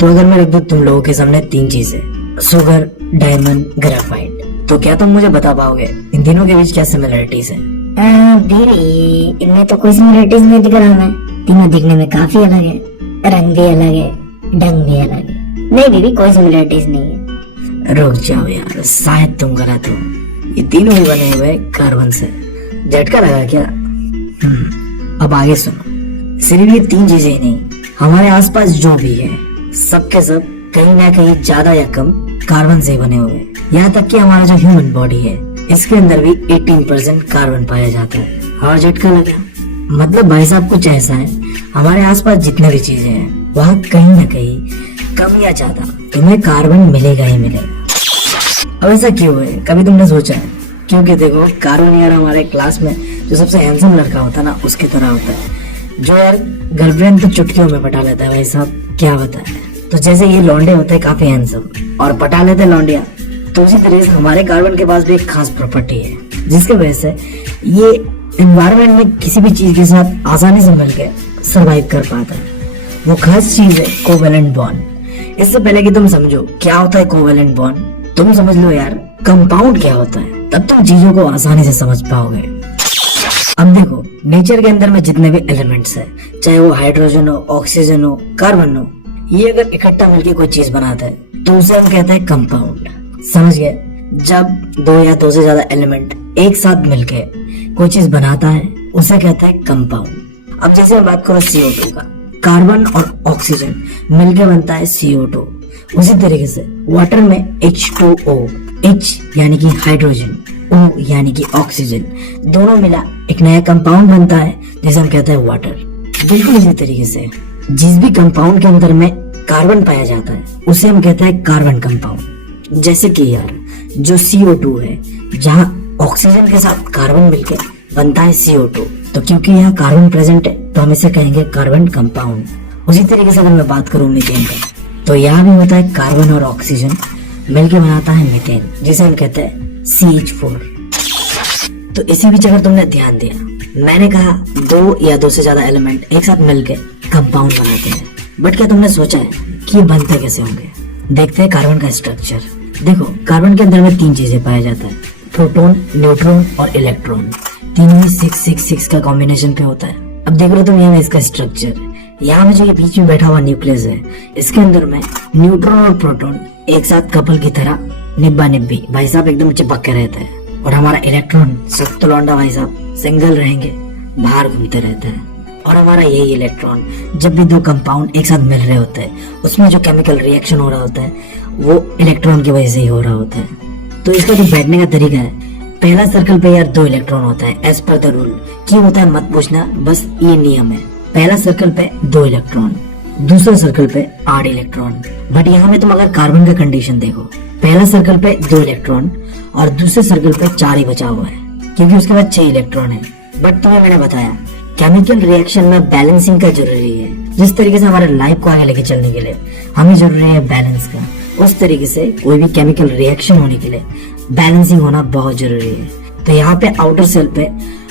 तो अगर मैं रख दूं तुम लोगों के सामने 3 चीजें, शुगर, डायमंड, ग्रेफाइट, तो क्या तुम मुझे बता पाओगे इन तीनों के बीच क्या सिमिलरिटीज है? धीरे, इनमें तो कोई सिमिलरिटीज नहीं दिख रहा मैं। तीनों दिखने में काफी अलग है, रंग भी अलग है, ढंग भी अलग है। नहीं दीदी, कोई सिमिलरिटीज नहीं है। रुक जाओ यार, शायद तुम गलत हो। ये तीनों ही बने हुए कार्बन से। झटका लगा क्या? अब आगे सुनो। सिर्फ ये 3 चीजें ही नहीं, हमारे आसपास जो भी है सब के सब कहीं ना कहीं ज्यादा या कम कार्बन से बने हुए। यहाँ तक कि हमारा जो ह्यूमन बॉडी है इसके अंदर भी 18% कार्बन पाया जाता है। और झटका लगा मतलब भाई साहब कुछ ऐसा है, हमारे आसपास जितने भी चीजें हैं वहाँ कहीं ना कहीं कम या ज्यादा तुम्हें कार्बन मिलेगा ही मिलेगा। अब ऐसा क्यों है, कभी तुमने सोचा है? क्योंकि देखो कार्बन यार हमारे क्लास में जो सबसे हैंडसम लड़का होता है ना उसकी तरह होता है, जो यार गर्लफ्रेंड तो चुटकियों में पटा लेता है। भाई साहब क्या बताए, तो जैसे ये लौंडे होते हैं काफी हैंडसम और पटा लेते हैं लौंडिया, तो उसी तरह से हमारे कार्बन के पास भी एक खास प्रॉपर्टी है जिसके वजह से ये एनवायरनमेंट में किसी भी चीज के साथ आसानी से मिलकर सरवाइव कर पाता है। वो खास चीज है कोवेलेंट बॉन्ड। इससे पहले कि तुम समझो क्या होता है कोवेलेंट बॉन्ड, तुम समझ लो यार कंपाउंड क्या होता है, तब तुम चीजों को आसानी से समझ पाओगे। अब देखो नेचर के अंदर में जितने भी एलिमेंट्स है, चाहे वो हाइड्रोजन हो, ऑक्सीजन हो, कार्बन हो, ये अगर इकट्ठा मिलकर कोई चीज बनाता है तो उसे हम कहते हैं कंपाउंड। समझ गए? जब 2 या 2 से ज्यादा एलिमेंट एक साथ मिलके कोई चीज बनाता है उसे कहते हैं कंपाउंड। अब जैसे हम बात करो CO2 का, कार्बन और ऑक्सीजन मिलके बनता है CO2। उसी तरीके से वाटर में H2O, H यानी कि हाइड्रोजन, O यानी कि ऑक्सीजन, दोनों मिला एक नया कंपाउंड बनता है जिसे हम कहते हैं वाटर। बिल्कुल इसी तरीके से जिस भी कंपाउंड के अंदर में कार्बन पाया जाता है उसे हम कहते हैं कार्बन कंपाउंड। जैसे कि यार जो CO2 है, जहाँ ऑक्सीजन के साथ कार्बन मिलके बनता है CO2, तो क्योंकि यहाँ कार्बन प्रेजेंट है तो हम इसे कहेंगे कार्बन कंपाउंड। उसी तरीके से अगर मैं बात करूँ मीथेन का, तो यहाँ भी होता है कार्बन और ऑक्सीजन मिलके बनाता है मीथेन जिसे हम कहते हैं CH4। तो इसी बीच अगर तुमने ध्यान दिया, मैंने कहा 2 या 2 से ज्यादा एलिमेंट एक साथ मिलके कंपाउंड बनाते हैं, बट क्या तुमने सोचा है कि ये बनते कैसे होंगे? देखते हैं कार्बन का स्ट्रक्चर। देखो कार्बन के अंदर में 3 चीजें पाया जाता है, प्रोटॉन, न्यूट्रॉन और इलेक्ट्रॉन। तीनों ही 666 का कॉम्बिनेशन पे होता है। अब देख लो तुम यहाँ इसका स्ट्रक्चर, यहाँ में जो ये बीच में बैठा हुआ न्यूक्लियस है, इसके अंदर में न्यूट्रॉन और प्रोटॉन एक साथ कपल की तरह निब्बा निब्बी भाई साहब एकदम चिपक के रहते हैं, और हमारा इलेक्ट्रॉन सख्त लौंडा भाई साहब सिंगल रहेंगे, बाहर घूमते रहते हैं। और हमारा यही इलेक्ट्रॉन जब भी 2 कंपाउंड एक साथ मिल रहे होते हैं उसमें जो केमिकल रिएक्शन हो रहा होता है वो इलेक्ट्रॉन की वजह से ही हो रहा होता है। तो इसका जो बैठने का तरीका है, पहला सर्कल पे यार 2 इलेक्ट्रॉन होता है एज पर द रूल। क्यों होता है मत पूछना, बस ये नियम है। पहला सर्कल पे 2 इलेक्ट्रॉन, दूसरा सर्कल पे 8 इलेक्ट्रॉन। बट यहाँ में तुम अगर कार्बन का कंडीशन देखो, पहला सर्कल पे 2 इलेक्ट्रॉन और दूसरे सर्कल पे 4 ही बचा हुआ है, क्योंकि उसके बाद 6 इलेक्ट्रॉन है। बट तुम्हें मैंने बताया केमिकल रिएक्शन में बैलेंसिंग का जरूरी है। जिस तरीके से हमारे लाइफ को आगे लेके चलने के लिए हमें जरूरी है बैलेंस का, उस तरीके से कोई भी केमिकल रिएक्शन होने के लिए बैलेंसिंग होना बहुत जरूरी है। तो यहाँ पे आउटर सेल पे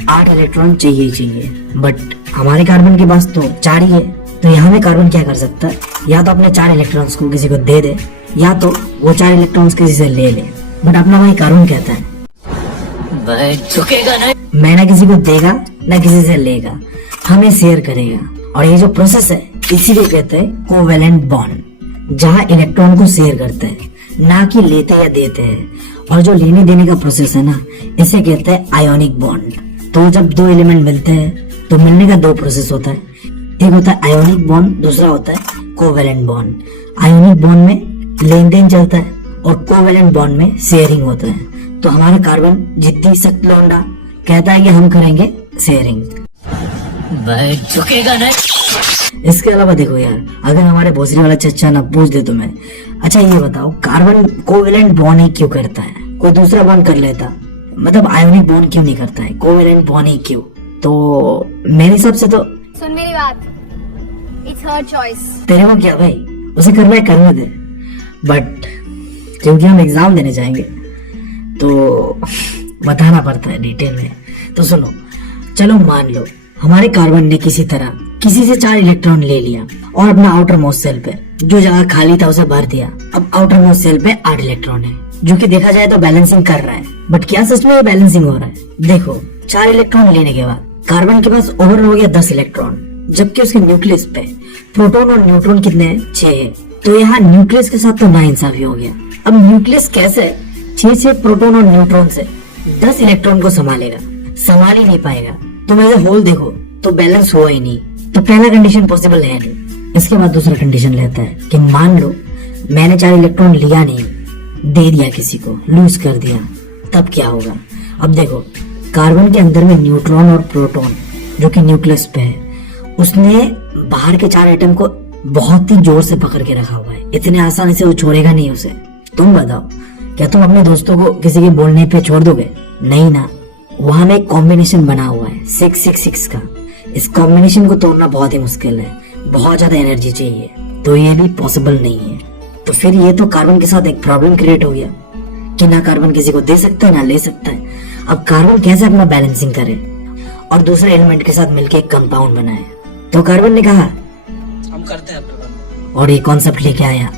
8 इलेक्ट्रॉन चाहिए ही चाहिए, बट हमारे कार्बन के पास तो 4 ही है। तो यहाँ में कार्बन क्या कर सकता है, या तो अपने 4 इलेक्ट्रॉन्स को किसी को दे दे, या तो वो 4 इलेक्ट्रॉन्स किसी से ले ले। बट अपना भाई कार्बन कहता है नहीं, मैं ना किसी को देगा ना किसी से लेगा, हमें शेयर करेगा। और ये जो प्रोसेस है इसी को कहते हैं कोवेलेंट बॉन्ड, जहाँ इलेक्ट्रॉन को शेयर करते हैं, ना कि लेते या देते हैं। और जो लेने देने का प्रोसेस है ना, इसे कहते हैं आयोनिक बॉन्ड। तो जब 2 एलिमेंट मिलते हैं तो मिलने का 2 प्रोसेस होता है, एक होता है आयोनिक बॉन्ड, दूसरा होता है कोवेलेंट बॉन्ड। आयोनिक बॉन्ड में लेन देन चलता है और कोवेलेंट बॉन्ड में शेयरिंग होता है। तो हमारा कार्बन जिद्दी सख्त लौंडा कहता है कि हम करेंगे शेयरिंग, झुकेगा नहीं। इसके अलावा देखो यार, अगर हमारे भोसरी वाला चच्चा ना पूछ दे तुम्हें, अच्छा ये बताओ कार्बन कोवेलेंट बॉन्ड ही क्यों करता है, कोई दूसरा बॉन्ड कर लेता, मतलब आयोनिक बॉन्ड क्यों नहीं करता है, कोवेलेंट बॉन्ड ही क्यों? तो मेरे हिसाब से तो सुन मेरी बात, इट्स हर चॉइस। तेरे को क्या भाई, उसे करना है करने दे, बट क्योंकि हम एग्जाम देने जाएंगे तो बताना पड़ता है डिटेल में। तो सुनो, चलो मान लो हमारे कार्बन ने किसी तरह किसी से 4 इलेक्ट्रॉन ले लिया और अपना आउटर मोस्ट सेल पे जो जगह खाली था उसे भर दिया। अब आउटर मोस्ट शेल पे 8 इलेक्ट्रॉन है, जो कि देखा जाए तो बैलेंसिंग कर रहा है। बट क्या सच में ये बैलेंसिंग हो रहा है? देखो 4 इलेक्ट्रॉन लेने के बाद कार्बन के पास ओवरऑल हो गया 10 इलेक्ट्रॉन, जबकि उसके न्यूक्लियस पे प्रोटॉन और न्यूट्रॉन कितने हैं? 6 है। तो यहाँ न्यूक्लियस के साथ तो नाइंसाफी हो गया। अब न्यूक्लियस कैसे 6 प्रोटॉन और न्यूट्रॉन से 10 इलेक्ट्रॉन को संभालेगा? संभाल ही नहीं पाएगा। तुम ऐसे होल देखो तो बैलेंस हुआ ही नहीं। तो पहला कंडीशन पॉसिबल है नहीं। इसके बाद दूसरा कंडीशन लेता है कि मान लो मैंने 4 इलेक्ट्रॉन लिया नहीं, दे दिया किसी को, लूज कर दिया, तब क्या होगा? अब देखो कार्बन के अंदर में न्यूट्रॉन और प्रोटॉन जो कि न्यूक्लियस पे है, उसने बाहर के 4 एटम को बहुत ही जोर से पकड़ के रखा हुआ है। इतने आसानी से वो छोड़ेगा नहीं उसे। तुम बताओ, क्या तुम अपने दोस्तों को किसी के बोलने पे छोड़ दोगे? नहीं ना। वहां में एक कॉम्बिनेशन बना हुआ है 666 का। इस कॉम्बिनेशन को तोड़ना बहुत ही मुश्किल है, बहुत ज्यादा एनर्जी चाहिए, तो ये भी पॉसिबल नहीं है। तो फिर ये तो कार्बन के साथ एक प्रॉब्लम क्रिएट हो गया कि ना कार्बन किसी को दे सकता है ना ले सकता है। अब कार्बन कैसे अपना बैलेंसिंग करे और दूसरे एलिमेंट के साथ मिलकर एक कंपाउंड बनाए? तो कार्बन ने कहा हम करते हैं अपना। और ये कॉन्सेप्ट लेके आया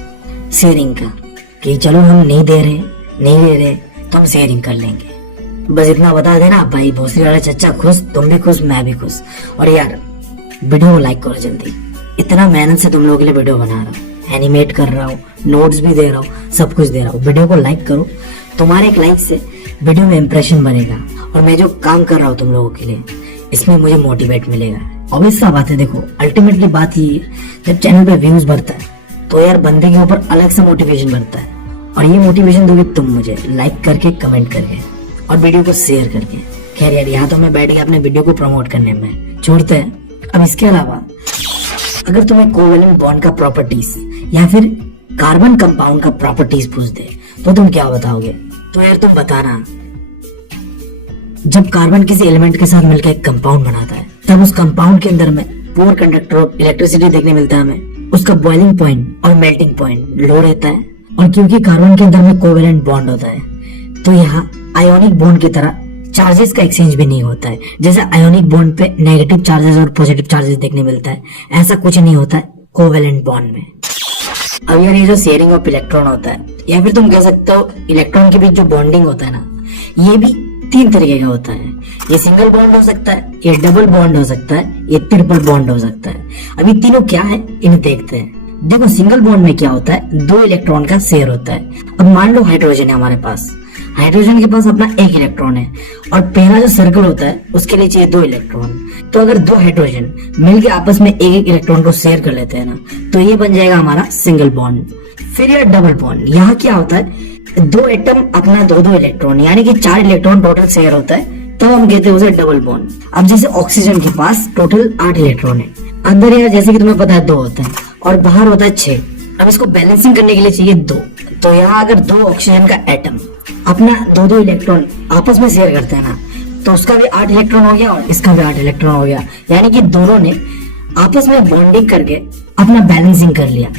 शेयरिंग का, कि चलो हम नहीं दे रहे तो हम शेयरिंग कर लेंगे। बस इतना बता देना भाई, भोसरी वाला चच्चा खुश, तुम भी खुश, मैं भी खुश। और यार वीडियो को लाइक करो जल्दी। इतना मेहनत से तुम लोगों के लिए वीडियो बना रहा हूँ, एनिमेट कर रहा हूँ, नोट्स भी दे रहा हूँ, सब कुछ दे रहा हूँ। वीडियो को लाइक करो। तुम्हारे एक लाइक से वीडियो में इंप्रेशन बनेगा और मैं जो काम कर रहा हूँ तुम लोगों के लिए, इसमें मुझे मोटिवेट मिलेगा। ऑब्वियस सा बात है, देखो अल्टीमेटली बात ये है, जब चैनल पे व्यूज बढ़ता है तो यार बंदे के ऊपर अलग सा मोटिवेशन बढ़ता है। और ये मोटिवेशन दोगे तुम मुझे लाइक करके, कमेंट करके और वीडियो को शेयर करके। खैर यार यहाँ तो मैं बैठ गया अपने वीडियो को प्रमोट करने में, छोड़ते हैं। अब इसके अलावा अगर तुम्हें कोवेलेंट बॉन्ड का प्रॉपर्टीज या फिर कार्बन कंपाउंड का प्रॉपर्टीज पूछ दे तो तुम क्या बताओगे? तो यार तुम बताना, जब कार्बन किसी एलिमेंट के साथ मिलकर एक कंपाउंड बनाता है तब उस कंपाउंड के अंदर में पुअर कंडक्टर ऑफ इलेक्ट्रिसिटी देखने मिलता है हमें। उसका बॉइलिंग पॉइंट और मेल्टिंग पॉइंट लो रहता है। और क्योंकि कार्बन के अंदर में कोवेलेंट बॉन्ड होता है तो यहाँ आयोनिक बॉन्ड की तरह चार्जेस का एक्सचेंज भी नहीं होता है। जैसे आयोनिक बॉन्ड पे नेगेटिव चार्जेस और पॉजिटिव चार्जेस देखने मिलता है, ऐसा कुछ नहीं होता है कोवेलेंट बॉन्ड में। अब यार ये जो शेयरिंग ऑफ इलेक्ट्रॉन होता है, या फिर तुम कह सकते हो इलेक्ट्रॉन के बीच जो बॉन्डिंग होता है ना, ये भी 3 तरीके का होता है। ये सिंगल बॉन्ड हो सकता है, ये डबल बॉन्ड हो सकता है, ये ट्रिपल बॉन्ड हो सकता है। अभी तीनों क्या है इन्हें देखते हैं। देखो सिंगल बॉन्ड में क्या होता है, 2 इलेक्ट्रॉन का शेयर होता है। अब मान लो हाइड्रोजन है हमारे पास, हाइड्रोजन के पास अपना 1 इलेक्ट्रॉन है और पहला जो सर्कल होता है उसके लिए चाहिए 2 इलेक्ट्रॉन। तो अगर 2 हाइड्रोजन मिलकर आपस में 1 इलेक्ट्रॉन को शेयर कर लेते हैं ना, तो ये बन जाएगा हमारा सिंगल बॉन्ड। फिर यह डबल बॉन्ड, यहाँ क्या होता है, 2 एटम अपना 2 इलेक्ट्रॉन यानी कि 4 इलेक्ट्रॉन टोटल शेयर होता है, तब हम कहते हैं उसे डबल बॉन्ड। अब जैसे ऑक्सीजन के पास टोटल 8 इलेक्ट्रॉन है, अंदर यार जैसे कि तुम्हें पता है 2 होता है और बाहर होता है 6। अब इसको बैलेंसिंग करने के लिए चाहिए 2। तो यहाँ अगर 2 ऑक्सीजन का एटम अपना 2 इलेक्ट्रॉन आपस में शेयर करते हैं ना, तो उसका भी 8 इलेक्ट्रॉन हो गया और इसका भी 8 इलेक्ट्रॉन हो गया। यानी कि दोनों ने आपस में बॉन्डिंग करके अपना बैलेंसिंग कर लिया।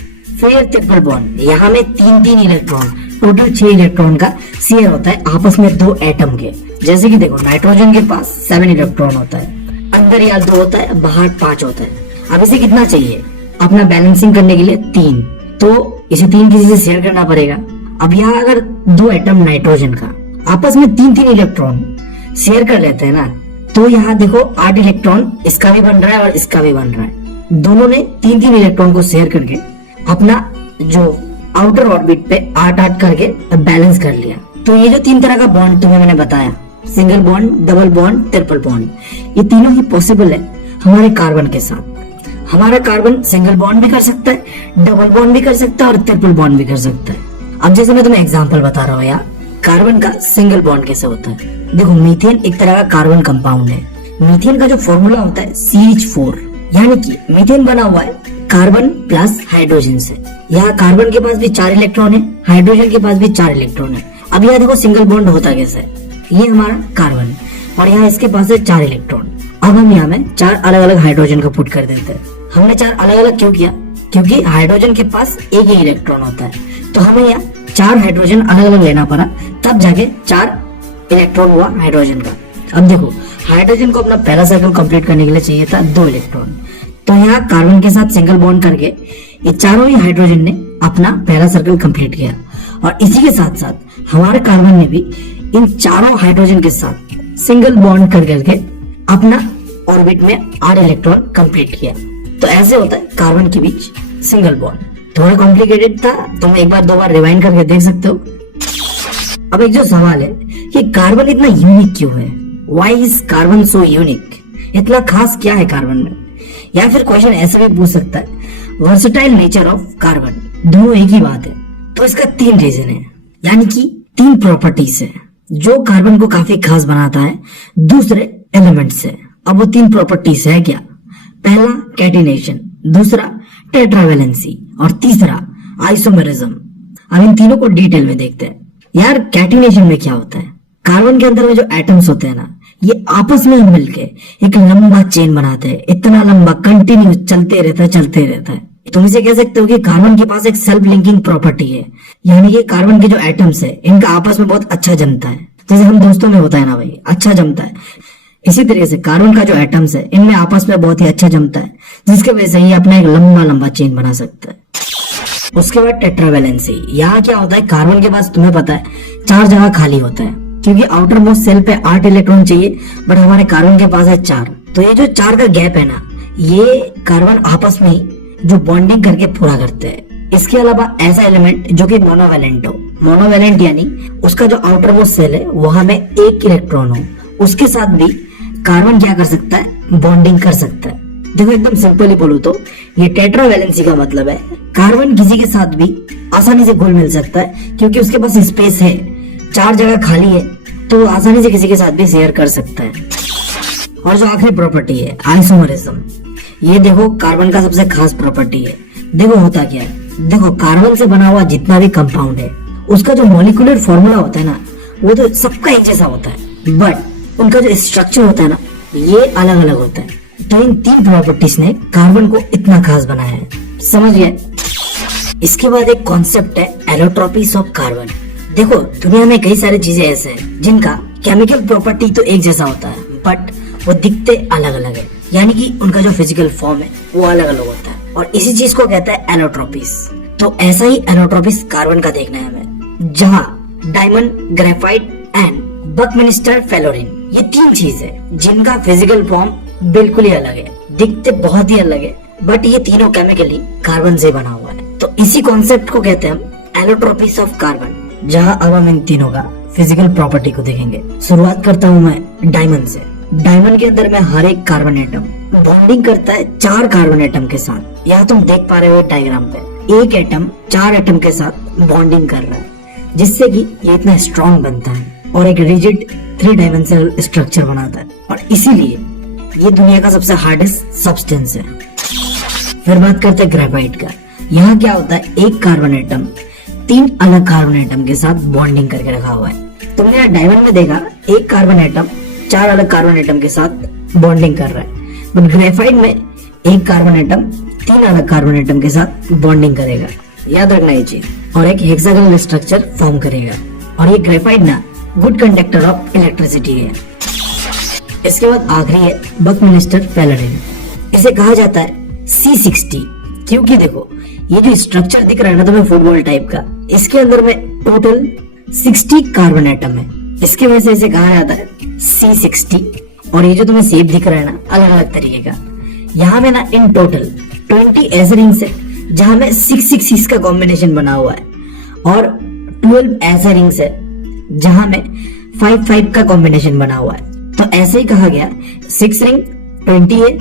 फिर ट्रिपल बॉन्ड, यहाँ में 3 इलेक्ट्रॉन, टोटल 6 इलेक्ट्रॉन का शेयर होता है आपस में 2 एटम के। जैसे कि देखो नाइट्रोजन के पास 7 इलेक्ट्रॉन होता है, अंदर यार 2 होता है, बाहर 5 होता है। अब इसे कितना चाहिए अपना बैलेंसिंग करने के लिए? 3। तो इसे 3 किसी से शेयर करना पड़ेगा। अब यहाँ अगर 2 एटम नाइट्रोजन का आपस में 3 इलेक्ट्रॉन शेयर कर लेते हैं ना, तो यहाँ देखो 8 इलेक्ट्रॉन इसका भी बन रहा है और इसका भी बन रहा है। दोनों ने 3 इलेक्ट्रॉन को शेयर करके अपना जो आउटर ऑर्बिट पे 8 करके बैलेंस कर लिया। तो ये जो 3 तरह का बॉन्ड तुम्हें मैंने बताया, single bond, double bond, triple bond, ये तीनों ही पॉसिबल है हमारे कार्बन के साथ। हमारा कार्बन सिंगल बॉन्ड भी कर सकता है, डबल बॉन्ड भी कर सकता है और ट्रिपल बॉन्ड भी कर सकता है। अब जैसे मैं तुम्हें एग्जांपल बता रहा हूँ यार, कार्बन का सिंगल बॉन्ड कैसे होता है। देखो मीथेन एक तरह का कार्बन कंपाउंड है। मीथेन का जो फॉर्मूला होता है CH4, यानी कि मीथेन बना हुआ है कार्बन प्लस हाइड्रोजन से। यहाँ कार्बन के पास भी 4 इलेक्ट्रॉन है, हाइड्रोजन के पास भी 4 इलेक्ट्रॉन है। अब यहाँ देखो सिंगल बॉन्ड होता कैसे है, ये हमारा कार्बन और यहाँ इसके पास है 4 इलेक्ट्रॉन। अब हम यहाँ में 4 अलग अलग हाइड्रोजन को पुट कर देते हैं। हमने 4 अलग अलग क्यों किया? क्योंकि हाइड्रोजन के पास 1 ही इलेक्ट्रॉन होता है, तो हमें यहाँ 4 हाइड्रोजन अलग अलग लेना पड़ा, तब जाके 4 इलेक्ट्रॉन हुआ हाइड्रोजन का। अब देखो हाइड्रोजन को अपना पहला साइकिल कंप्लीट करने के लिए चाहिए था 2 इलेक्ट्रॉन, तो यहाँ कार्बन के साथ सिंगल बॉन्ड करके ये चारों ही हाइड्रोजन ने अपना पहला सर्कल कंप्लीट किया और इसी के साथ साथ हमारे कार्बन ने भी इन चारों हाइड्रोजन के साथ सिंगल बॉन्ड कर करके अपना ऑर्बिट में 8 इलेक्ट्रॉन कंप्लीट किया। तो ऐसे होता है कार्बन के बीच सिंगल बॉन्ड। थोड़ा कॉम्प्लिकेटेड था, तुम एक बार दो बार रिवाइंड करके देख सकते हो। अब एक जो सवाल है कि कार्बन इतना यूनिक क्यों है, why is carbon so unique, इतना खास क्या है कार्बन में। या फिर क्वेश्चन ऐसा भी पूछ सकता है वर्सेटाइल नेचर ऑफ कार्बन, दोनों एक ही बात है। तो इसका 3 रीजन है, यानी कि 3 प्रॉपर्टीज है जो कार्बन को काफी खास बनाता है दूसरे एलिमेंट से। अब वो 3 प्रॉपर्टीज है क्या? पहला कैटिनेशन, दूसरा टेट्रावेलेंसी और तीसरा आइसोमेरिज्म। अब इन तीनों को डिटेल में देखते हैं। यार कैटिनेशन में क्या होता है, कार्बन के अंदर में जो एटम्स होते हैं ना, ये आपस में मिलके एक लंबा चेन बनाते हैं, इतना लंबा कंटिन्यू चलते रहता है। तुम इसे कह सकते हो कि कार्बन के पास एक सेल्फ लिंकिंग प्रॉपर्टी है, यानी कि कार्बन के जो एटम्स है इनका आपस में बहुत अच्छा जमता है, जैसे हम दोस्तों में होता है ना भाई, अच्छा जमता है। इसी तरीके से कार्बन का जो एटम्स है इनमें आपस में बहुत ही अच्छा जमता है, जिसके वजह से ये अपना एक लंबा चेन बना सकता है। उसके बाद टेट्रावेलेंसी, यहाँ क्या होता है, कार्बन के पास तुम्हें पता है 4 जगह खाली होता है, क्योंकि आउटर मोस्ट सेल पे 8 इलेक्ट्रॉन चाहिए, बट हमारे कार्बन के पास है 4। तो ये जो 4 का गैप है ना, ये कार्बन आपस में ही जो बॉन्डिंग करके पूरा करते हैं। इसके अलावा ऐसा एलिमेंट जो कि मोनोवेलेंट हो, मोनोवेलेंट यानी उसका जो आउटर मोस्ट सेल है वहां में 1 इलेक्ट्रॉन हो, उसके साथ भी कार्बन क्या कर सकता है, बॉन्डिंग कर सकता है। देखो एकदम सिंपली बोलूं तो ये टेट्रावेलेंसी का मतलब है कार्बन किसी के साथ भी आसानी से घुल मिल सकता है, क्योंकि उसके पास स्पेस है, 4 जगह खाली है, तो आसानी से किसी के साथ भी शेयर कर सकता है। और जो आखिरी प्रॉपर्टी है आइसोमरिज्म, ये देखो कार्बन का सबसे खास प्रॉपर्टी है। देखो होता क्या है, देखो कार्बन से बना हुआ जितना भी कंपाउंड है उसका जो मॉलिक्यूलर फॉर्मूला होता है ना, वो तो सबका एक जैसा होता है, बट उनका जो स्ट्रक्चर होता है ना, ये अलग अलग होता है। तो इन 3 प्रॉपर्टीज ने कार्बन को इतना खास बनाया है, समझ गए। इसके बाद एक कॉन्सेप्ट है एलोट्रोपीज ऑफ कार्बन। देखो दुनिया में कई सारी चीजें ऐसे हैं जिनका केमिकल प्रॉपर्टी तो एक जैसा होता है, बट वो दिखते अलग अलग है, यानी कि उनका जो फिजिकल फॉर्म है वो अलग अलग होता है, और इसी चीज को कहता है एलोट्रोपीज। तो ऐसा ही एलोट्रोपीज कार्बन का देखना है हमें, जहाँ डायमंड, ग्रेफाइट एंड बकमिंस्टर फेलोरिन, ये 3 चीज है जिनका फिजिकल फॉर्म बिल्कुल ही अलग है, दिखते बहुत ही अलग है, बट ये तीनों केमिकली कार्बन से बना हुआ है। तो इसी कॉन्सेप्ट को कहते हैं हम एलोट्रोपीज ऑफ कार्बन, जहाँ अब हम इन तीनों का फिजिकल प्रॉपर्टी को देखेंगे। शुरुआत करता हूँ मैं डायमंड से। डायमंड के अंदर में हर एक कार्बन एटम बॉन्डिंग करता है 4 कार्बन एटम के साथ। यहाँ तुम देख पा रहे हो डायग्राम पे, एक एटम 4 एटम के साथ बॉन्डिंग कर रहा है, जिससे कि ये इतना स्ट्रॉन्ग बनता है और एक रिजिड 3 डायमेंशनल स्ट्रक्चर बनाता है, और इसीलिए ये दुनिया का सबसे हार्डेस्ट सब्सटेंस है। फिर बात करते हैं ग्रेफाइट का। यहाँ क्या होता है, एक कार्बन एटम 3 अलग कार्बन एटम के साथ बॉन्डिंग करके रखा हुआ है। तुमने यहाँ डायमंड में देखा, एक कार्बन एटम 4 अलग कार्बन एटम के साथ बॉन्डिंग कर रहा है, बट ग्रेफाइट में एक कार्बन एटम 3 अलग कार्बन एटम के साथ बॉन्डिंग करेगा, याद रखना ये चीज, और एक हेक्सागोनल स्ट्रक्चर फॉर्म करेगा। और ये ग्रेफाइट ना गुड कंडक्टर ऑफ इलेक्ट्रिसिटी है। इसके बाद आखिरी है बकमिंस्टर फेलोरिन। इसे कहा जाता है C60, क्योंकि देखो ये जो स्ट्रक्चर दिख रहा है ना तुम्हें फुटबॉल टाइप का, इसके अंदर में टोटल 60 कार्बन एटम है, इसके वजह से इसे कहा जाता है C60। और ये जो तुम्हें शेप दिख रहा है ना अलग अलग तरीके का, यहाँ में ना इन टोटल 20 ऐसे रिंग्स है जहां में 6 का कॉम्बिनेशन बना हुआ है, और 12 ऐसे रिंग्स है जहां में 5 का कॉम्बिनेशन बना हुआ है। तो ऐसे ही कहा गया 6 रिंग 20 है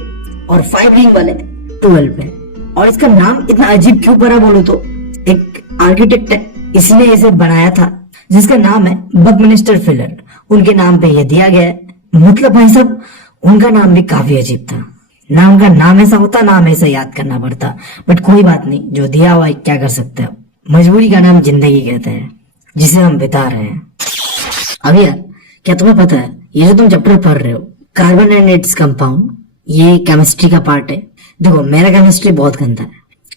और 5 रिंग वाले 12 है। और इसका नाम इतना अजीब क्यों पड़ा बोलो तो, एक आर्किटेक्ट है इसने इसे बनाया था जिसका नाम है बकमिंस्टर फिलर, उनके नाम पे ये दिया गया है। मतलब भाई साहब उनका नाम भी काफी अजीब था, ना उनका नाम ऐसा होता ना हमें ऐसा याद करना पड़ता, बट कोई बात नहीं, जो दिया हुआ है क्या कर सकते हो। मजबूरी का नाम जिंदगी कहते हैं, जिसे हम बिता रहे हैं। अब यार क्या तुम्हें पता है, ये जो तुम चैप्टर पढ़ रहे हो कार्बन एंड इट्स कंपाउंड, ये केमिस्ट्री का पार्ट है। देखो मेरा केमिस्ट्री बहुत गंदा है,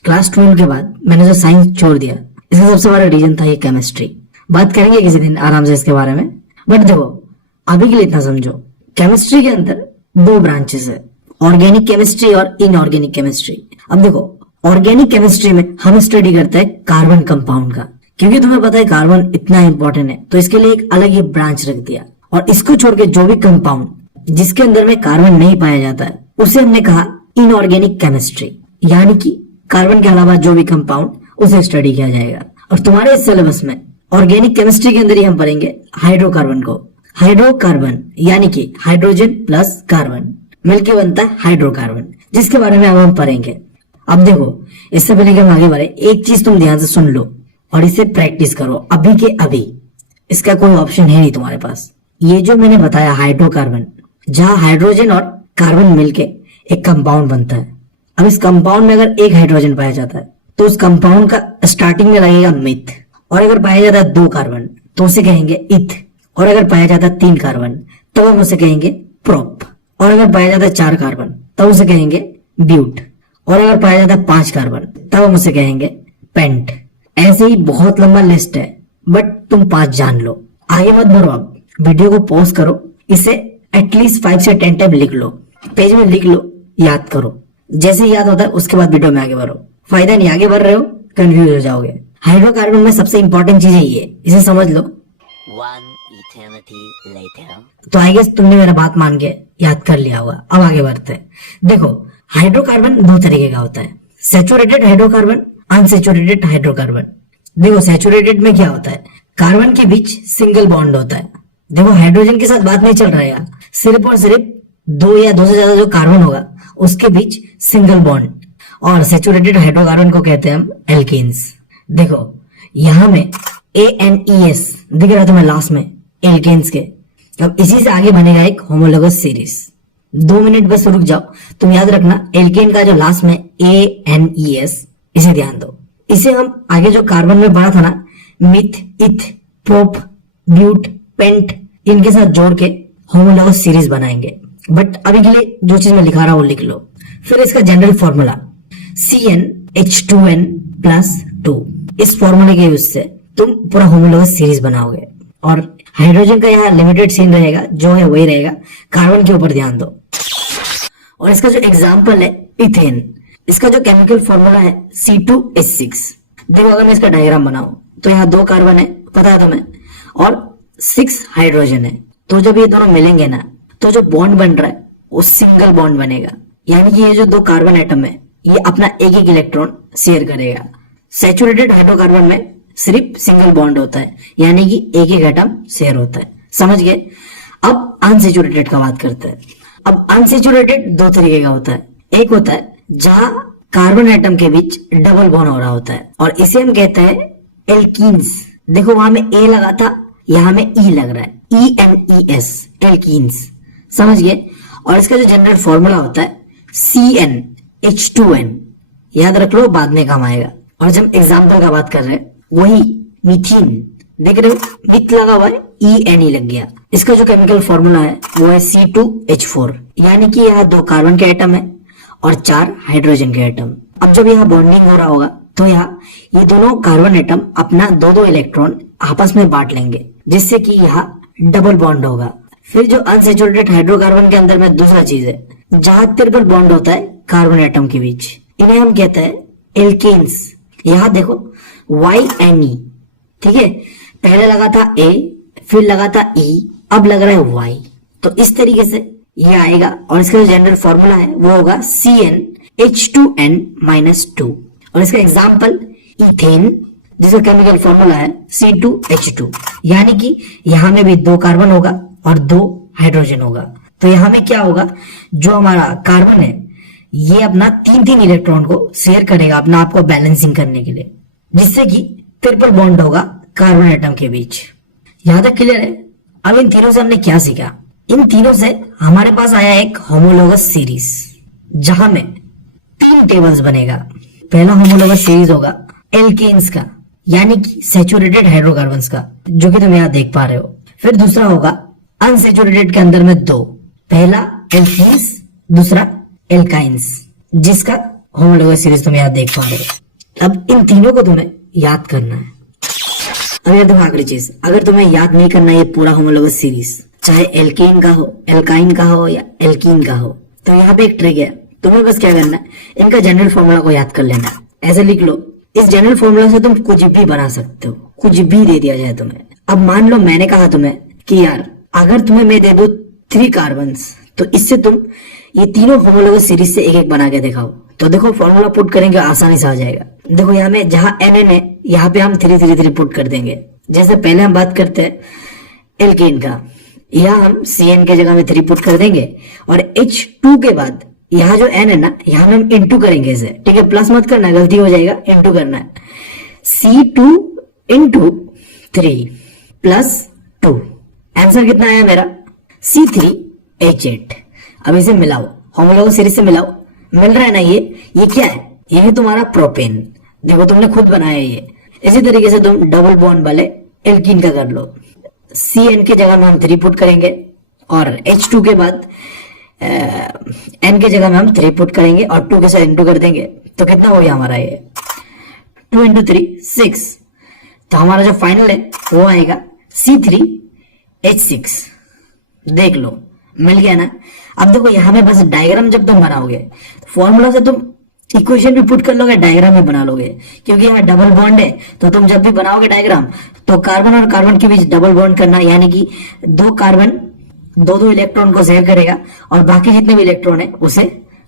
क्लास 12 के बाद मैंने जो साइंस छोड़ दिया, इसका सबसे बड़ा रीजन था ये केमिस्ट्री। बात करेंगे किसी दिन आराम से इसके बारे में, बट देखो अभी के लिए इतना समझो, केमिस्ट्री के अंदर 2 ब्रांचेस है, ऑर्गेनिक केमिस्ट्री और इनऑर्गेनिक केमिस्ट्री। अब देखो ऑर्गेनिक केमिस्ट्री में हम स्टडी करते हैं कार्बन कंपाउंड का, क्योंकि तुम्हें पता है कार्बन इतना इंपॉर्टेंट है, तो इसके लिए एक अलग ही ब्रांच रख दिया। और इसको छोड़ के जो भी कंपाउंड जिसके अंदर में कार्बन नहीं पाया जाता है उसे हमने कहा इनऑर्गेनिक केमिस्ट्री, यानी कि कार्बन के अलावा जो भी कंपाउंड उसे स्टडी किया जाएगा। और तुम्हारे इस सिलेबस में ऑर्गेनिक केमिस्ट्री के अंदर ही हम पढ़ेंगे हाइड्रोकार्बन को। हाइड्रोकार्बन यानी कि हाइड्रोजन प्लस कार्बन मिलकर बनता है हाइड्रोकार्बन, जिसके बारे में अब हम पढ़ेंगे। अब देखो, इससे पहले कि हम आगे बढ़े, एक चीज तुम ध्यान से सुन लो और इसे प्रैक्टिस करो अभी के अभी। इसका कोई ऑप्शन है नहीं तुम्हारे पास। ये जो मैंने बताया हाइड्रोकार्बन, जहां हाइड्रोजन और कार्बन मिलके एक कंपाउंड बनता है। अब इस कंपाउंड में अगर एक हाइड्रोजन पाया जाता है तो उस कंपाउंड का स्टार्टिंग में लगेगा मिथ, और अगर पाया जाता है 2 कार्बन तो उसे कहेंगे इथ, और अगर पाया जाता है 3 कार्बन तो हम उसे कहेंगे प्रोप, और अगर पाया जाता है 4 कार्बन तब उसे कहेंगे ब्यूट, और अगर पाया जाता है 5 कार्बन तब हम उसे कहेंगे पेंट। ऐसे ही बहुत लंबा लिस्ट है, बट तुम 5 जान लो। आगे मत बढ़ो, अब वीडियो को पॉज करो, इसे एटलीस्ट 5 से 10 टाइम लिख लो, पेज में लिख लो, याद करो। जैसे याद होता है उसके बाद वीडियो में आगे बढ़ो। फायदा नहीं, आगे बढ़ रहे हो कंफ्यूज हो जाओगे। हाइड्रोकार्बन में सबसे इंपॉर्टेंट चीज है ये, इसे समझ लो। One eternity later. तो आई गेस तुमने मेरा बात मान के याद कर लिया होगा। अब आगे बढ़ते हैं। देखो, हाइड्रोकार्बन 2 तरीके का होता है, सैचुरेटेड हाइड्रोकार्बन, अनसैचुरेटेड हाइड्रोकार्बन। देखो, सैचुरेटेड में क्या होता है, कार्बन के बीच सिंगल बॉन्ड होता है। देखो, हाइड्रोजन के साथ बात नहीं चल रहा है, सिर्फ और सिर्फ 2 या 2 से ज्यादा जो कार्बन होगा उसके बीच सिंगल बॉन्ड। और सैचुरेटेड हाइड्रोकार्बन को कहते हैं हम एल्केन्स। देखो, यहां में ANES दिख रहा है तुम्हें लास्ट में, एल्केन्स के। अब इसी से आगे बनेगा एक होमोलोगस सीरीज। 2 मिनट बस रुक जाओ, तुम याद रखना एल्केन का जो लास्ट में ANES, इसे ध्यान दो। इसे हम आगे जो कार्बन में पढ़ा था ना, मिथ, इथ, प्रोप, ब्यूट, पेंट, इनके साथ जोड़ के होमोलोगस सीरीज बनाएंगे। बट अभी के लिए जो चीज मैं लिखा रहा हूं वो लिख लो। फिर इसका जनरल फॉर्मूला CnH2n+2। इस फॉर्मूले के यूज से तुम पूरा होमोलोगस सीरीज बनाओगे। और हाइड्रोजन का यहाँ लिमिटेड सीन रहेगा, जो है वही रहेगा, कार्बन के ऊपर ध्यान दो। और इसका जो एग्जाम्पल है इथेन, इसका जो केमिकल फॉर्मूला है C2H6। देखो, अगर मैं इसका डायग्राम बनाऊं तो यहाँ 2 कार्बन है, पता है तुम्हें, और 6 हाइड्रोजन है। तो जब ये दोनों मिलेंगे ना, तो जो बॉन्ड बन रहा है वो सिंगल बॉन्ड बनेगा, यानी कि ये जो 2 कार्बन एटम है ये अपना एक एक इलेक्ट्रॉन शेयर करेगा। सैचुरेटेड हाइड्रोकार्बन में सिर्फ सिंगल बॉन्ड होता है, यानी कि एक एक एटम शेयर होता है। समझ गए? अब अनसैचुरेटेड का बात करते हैं। अब अनसैचुरेटेड 2 तरीके का होता है। एक होता है जहां कार्बन एटम के बीच डबल बॉन्ड हो रहा होता है, और इसे हम कहते हैं एल्कीन्स। देखो, वहां में A लगा था, यहां में E लग रहा है, ENES, एल्कीन्स। समझ गए? और इसका जो जनरल फॉर्मूला होता है CnH2n, याद रख लो, बाद में काम आएगा। और जब एग्जाम्पल का बात कर रहे हैं, वही मीथीन, देख रहे हो, मिथ लगा हुआ है, ENE लग गया। इसका जो केमिकल फॉर्मूला है वो है C2H4, यानी कि यहाँ 2 कार्बन के एटम है और 4 हाइड्रोजन के एटम। अब जब यहाँ बॉन्डिंग हो रहा होगा तो यहाँ ये दोनों कार्बन एटम अपना 2-2 इलेक्ट्रॉन आपस में बांट लेंगे, जिससे कि यहाँ डबल बॉन्ड होगा। फिर जो अनसैचुरेटेड हाइड्रोकार्बन के अंदर में दूसरा चीज है, जहां ट्रिपल बॉन्ड होता है कार्बन एटम के बीच, इन्हें हम कहते हैं एल्केन्स। यहाँ देखो YNE, ठीक है, पहले लगा था A, फिर लगा था E, अब लग रहा है Y। तो इस तरीके से ये आएगा। और इसका जो जनरल फॉर्मूला है वो होगा CnH2n-2। और इसका एग्जाम्पल इथेन, जिसका केमिकल फॉर्मूला है C2H2, यानी कि यहाँ में भी 2 कार्बन होगा और 2 हाइड्रोजन होगा। तो यहाँ में क्या होगा, जो हमारा कार्बन है ये अपना 3-3 इलेक्ट्रॉन को शेयर करेगा अपना आप को बैलेंसिंग करने के लिए, जिससे कि ट्रिपल बॉन्ड होगा कार्बन एटम के बीच। यहां तक क्लियर है? अब इन तीनों से हमने क्या सीखा? इन तीनों से हमारे पास आया एक होमोलोगस सीरीज, जहां में 3 टेबल्स बनेगा। पहला होमोलोगस सीरीज होगा एल्केन्स का, यानी कि सैचुरेटेड हाइड्रोकार्बन्स का, जो कि तुम यहाँ देख पा रहे हो। फिर दूसरा होगा अनसैचुरेटेड के अंदर में 2, पहला एल्कीन्स, दूसरा एल्काइंस, जिसका होमोलोगस सीरीज तुम यहाँ देख पा रहे हो। अब इन तीनों को तुम्हें याद करना है। अब यार देखो, आखिरी चीज, अगर तुम्हें याद नहीं करना ये पूरा होमोलोगस सीरीज, चाहे एल्केन का हो, एल्काइन का हो या एल्कीन का हो, तो यहाँ पे एक ट्रिक है तुम्हें बस क्या करना है, इनका जनरल फॉर्मूला को याद कर लेना है। ऐसे लिख लो, इस जनरल फॉर्मूला से तुम कुछ भी बना सकते हो, कुछ भी दे दिया जाए तुम्हें। अब मान लो मैंने कहा तुम्हें कि यार अगर तुम्हें मैं दे दूं 3 कार्बन्स, तो इससे तुम ये तीनों फॉर्मूला को सीरीज से एक एक बना के दिखाओ। तो देखो फॉर्मूला पुट करेंगे आसानी से आ जाएगा। देखो यहाँ में जहां NN है यहाँ पे हम 3 पुट कर देंगे। जैसे पहले हम बात करते हैं एल्केन का, यहाँ हम CN के जगह में 3 पुट कर देंगे और H2 के बाद यहाँ जो N है ना, यहाँ में हम इंटू करेंगे इसे, ठीक है, प्लस मत करना, गलती हो जाएगा, इंटू करना है। C2 इंटू 3 प्लस 2, आंसर कितना आया मेरा C3H8। अब इसे मिलाओ, फॉर्मूला को सीरीज से मिलाओ, मिल रहा है ना, ये क्या है, ये है तुम्हारा प्रोपेन। देखो तुमने खुद बनाया ये। इसी तरीके से तुम डबल बॉन्ड वाले एल्कीन का कर लो, CN के जगह में हम 3 पुट करेंगे और H2 के बाद N के जगह में हम 3 पुट करेंगे और 2 के साथ इंटू कर देंगे। तो कितना हो गया हमारा ये 2 इंटू 3 6। तो हमारा जो फाइनल है वो आएगा C3H6। देख लो मिल गया ना। अब देखो यहाँ में बस डायग्राम जब तुम बनाओगे फॉर्मूला से तुम इक्वेशन भी पुट कर लोगे, डायग्राम भी बना लोगे, क्योंकि यहाँ डबल बॉन्ड है। तो तुम जब भी बनाओगे डायग्राम तो कार्बन और कार्बन के बीच डबल बॉन्ड करना, यानी कि 2 कार्बन 2 इलेक्ट्रॉन को शेयर करेगा और बाकी जितने भी इलेक्ट्रॉन है उसे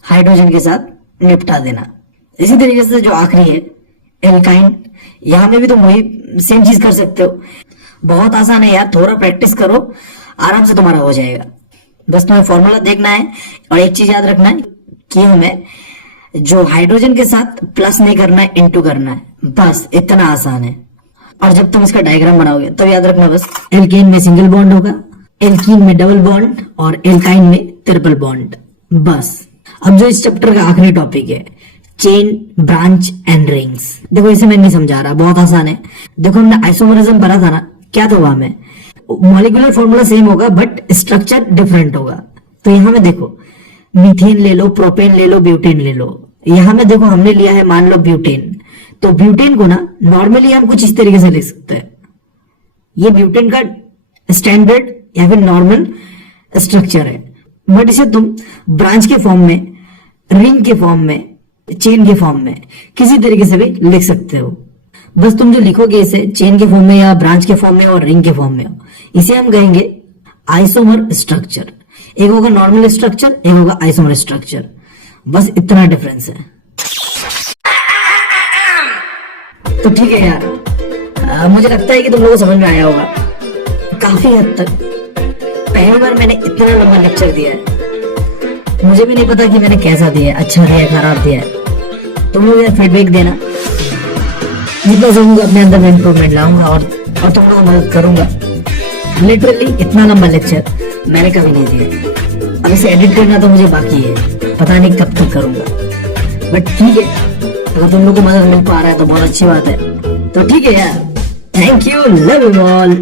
हाइड्रोजन के साथ निपटा देना। इसी तरीके से जो आखिरी है एल्काइन, यहाँ में भी तुम वही सेम चीज कर सकते हो। बहुत आसान है यार, थोड़ा प्रैक्टिस करो, आराम से तुम्हारा हो जाएगा। बस तुम्हें फॉर्मूला देखना है और एक चीज याद रखना है कि हमें जो हाइड्रोजन के साथ प्लस नहीं करना है, इंटू करना है, बस इतना आसान है। और जब तुम इसका डायग्राम बनाओगे तब याद रखना बस एल्केन में सिंगल बॉन्ड होगा, एल्कीन में डबल बॉन्ड और एल्काइन में ट्रिपल बॉन्ड, बस। अब जो इस चैप्टर का आखिरी टॉपिक है चेन, ब्रांच एंड रिंग्स, देखो इसे मैं नहीं समझा रहा, बहुत आसान है। देखो हमने आइसोमरिज्म पढ़ा था ना, क्या था वहां में, मॉलिक्यूलर फॉर्मूला सेम होगा बट स्ट्रक्चर डिफरेंट होगा। तो यहाँ में देखो मीथेन ले लो, प्रोपेन ले लो, ब्यूटेन ले लो। यहाँ में देखो हमने लिया है मान लो ब्यूटेन, तो ब्यूटेन को ना नॉर्मली हम कुछ इस तरीके से लिख सकते हैं, ये ब्यूटेन का स्टैंडर्ड या फिर नॉर्मल स्ट्रक्चर है। बट इसे तुम ब्रांच के फॉर्म में, रिंग के फॉर्म में, चेन के फॉर्म में किसी तरीके से भी लिख सकते हो। बस तुम जो लिखोगे इसे चेन के फॉर्म में या ब्रांच के फॉर्म में और रिंग के फॉर्म में, इसे हम कहेंगे आइसोमर स्ट्रक्चर। एक होगा नॉर्मल स्ट्रक्चर, एक होगा आइसोमर स्ट्रक्चर, बस इतना डिफरेंस है। तो ठीक है यार, मुझे लगता है कि तुम लोगों को समझ में आया होगा काफी हद तक। पहली बार मैंने इतना लंबा लेक्चर दिया है, मुझे भी नहीं पता कि मैंने कैसा दिया है, अच्छा दिया है, खराब दिया है। तुम लोग यार फीडबैक देना, जितना सकूंगा अपने अंदर में इंप्रूवमेंट लाऊंगा और तुम लोगों को मदद करूंगा। लिटरली इतना लंबा लेक्चर मैंने कभी नहीं दिया। अब इसे एडिट करना तो मुझे बाकी है, पता नहीं कब तक करूंगा, बट ठीक है, अगर तुम लोग को मदद मिल पा रहा है तो बहुत अच्छी बात है। तो ठीक है यार, thank you, love you all.